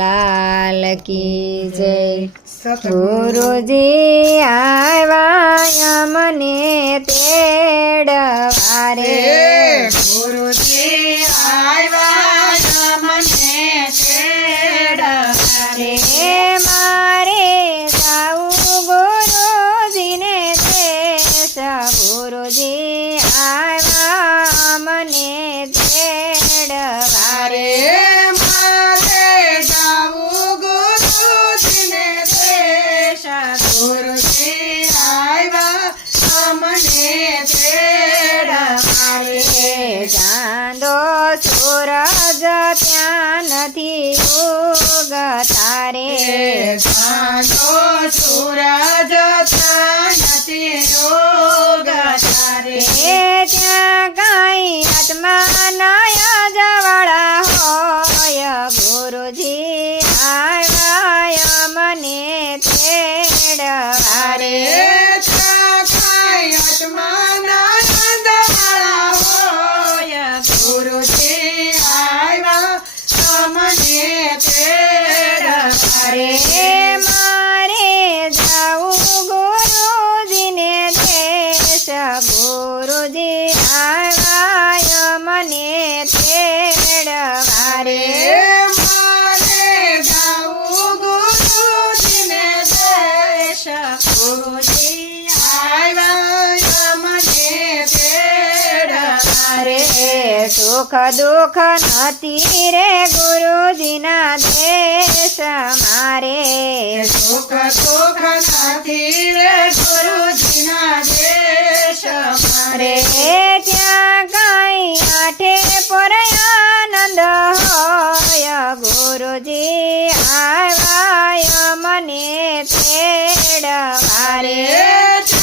લાલ કી જય. ગુરુજી આવ્યા મને તેડવારે ગુરુજી સૂરજ ત્યાં નથી ઉગતા રે સુરજ સૂરજ નથી યોગ તારે ત્યાં કાંઈ આત્મા નયા જવાળા હોય ગુરુજી રે સુખ દુઃખ નથી રે ગુરુજીના દેશ મારે. સુખ દુઃખ નથી રે ગુરુજીના દેશ મારે. ત્યાં કઈ આઠે પર આનંદ હોય ગુરુજી આવ્યા મને તેડવારે રે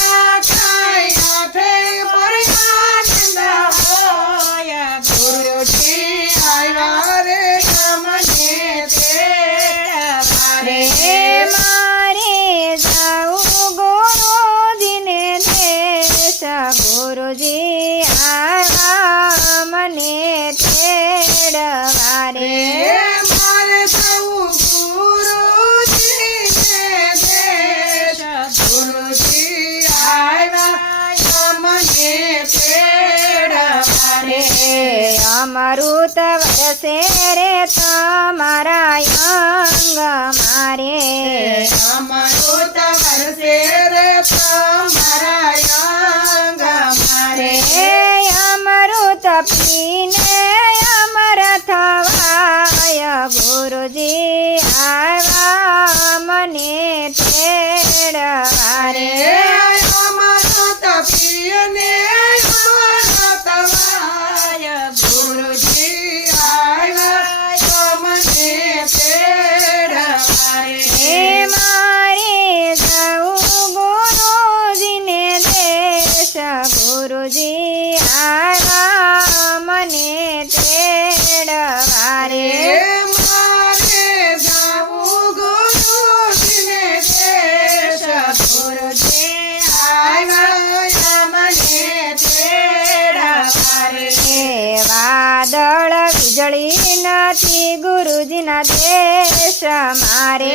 અમૃત વરસે રે તમારા અંગ મારે. અમૃત વરસે રે તમારા અંગ મારે. અમૃત પીને અમર થવાય ગુરુજી આવ્યા મને તેડવારે. હે વાદળ વીજળી નથી ગુરુજીના દેશ મારે.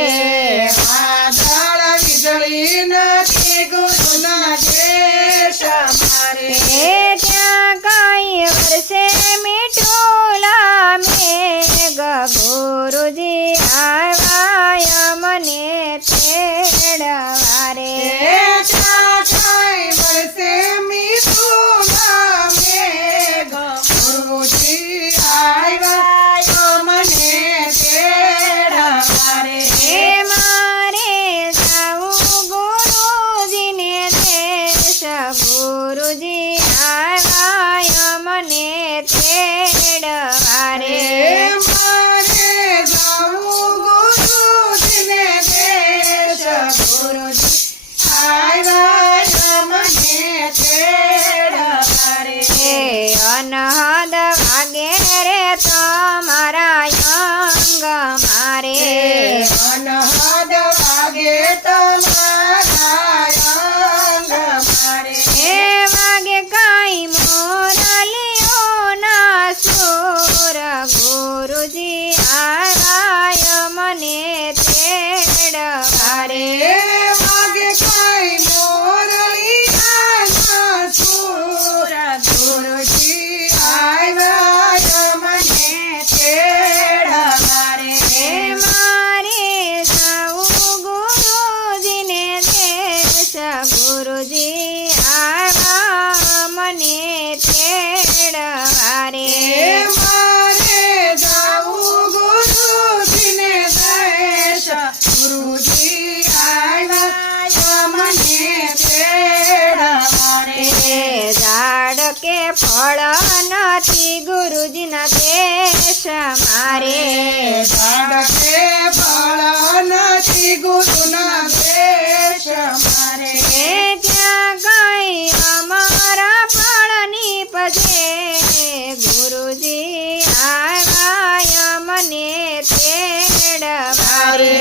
વાદળ વીજળી નથી ગુરુના દેશ મારે. ત્યાં કાંઈ વર્ષે મીઠુલા હાડ વાગે તમારા અંગ મારે ગુરુજી આરાય મને તેડવારે గురుజీ ફળ નથી ગુરુજીના દેશ મારે. ઝાડ કે ફળ નથી ગુરુના દેશ મારે. ત્યાં કઈ અમારા ફળની પજે ગુરુજી આવ્યા મને તેડવારે અરે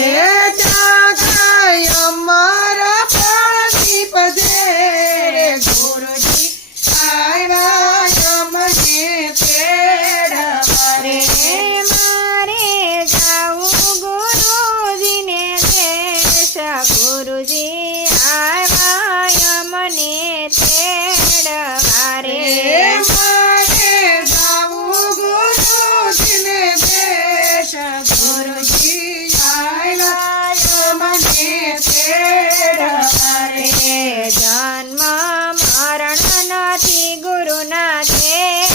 જાગાય અમારા ફળની પજે ગુરુજી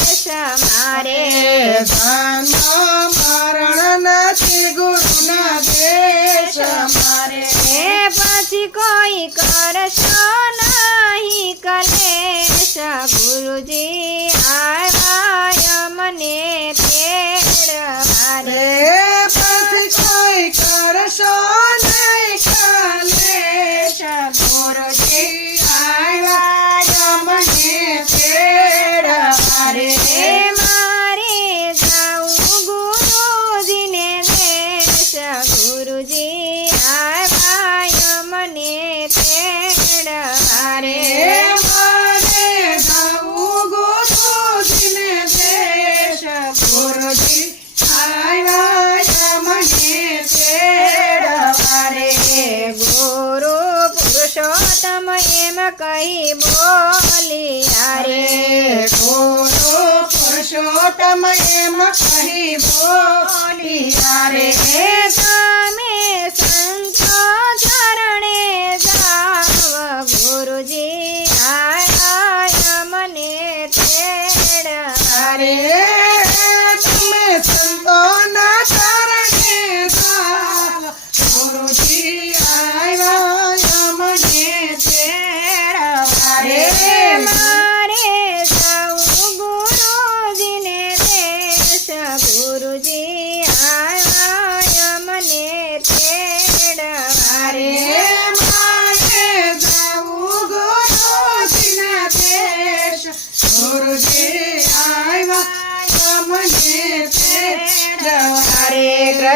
દેશ મારે ધન મરણ નથી ગુરુના દેશ મારે એ પછી કોઈ કરશો નહીં કલેશ ગુરુજી કહી બોલિયા રે રે ગુરુ પુરુષોત્તમ એમ કહી બોલિયા રે તમે સંતો ચરણે જાવ, ગુરુજી, આયા મને તેડવારે અરે તમે સંતોના ચરણે જાવ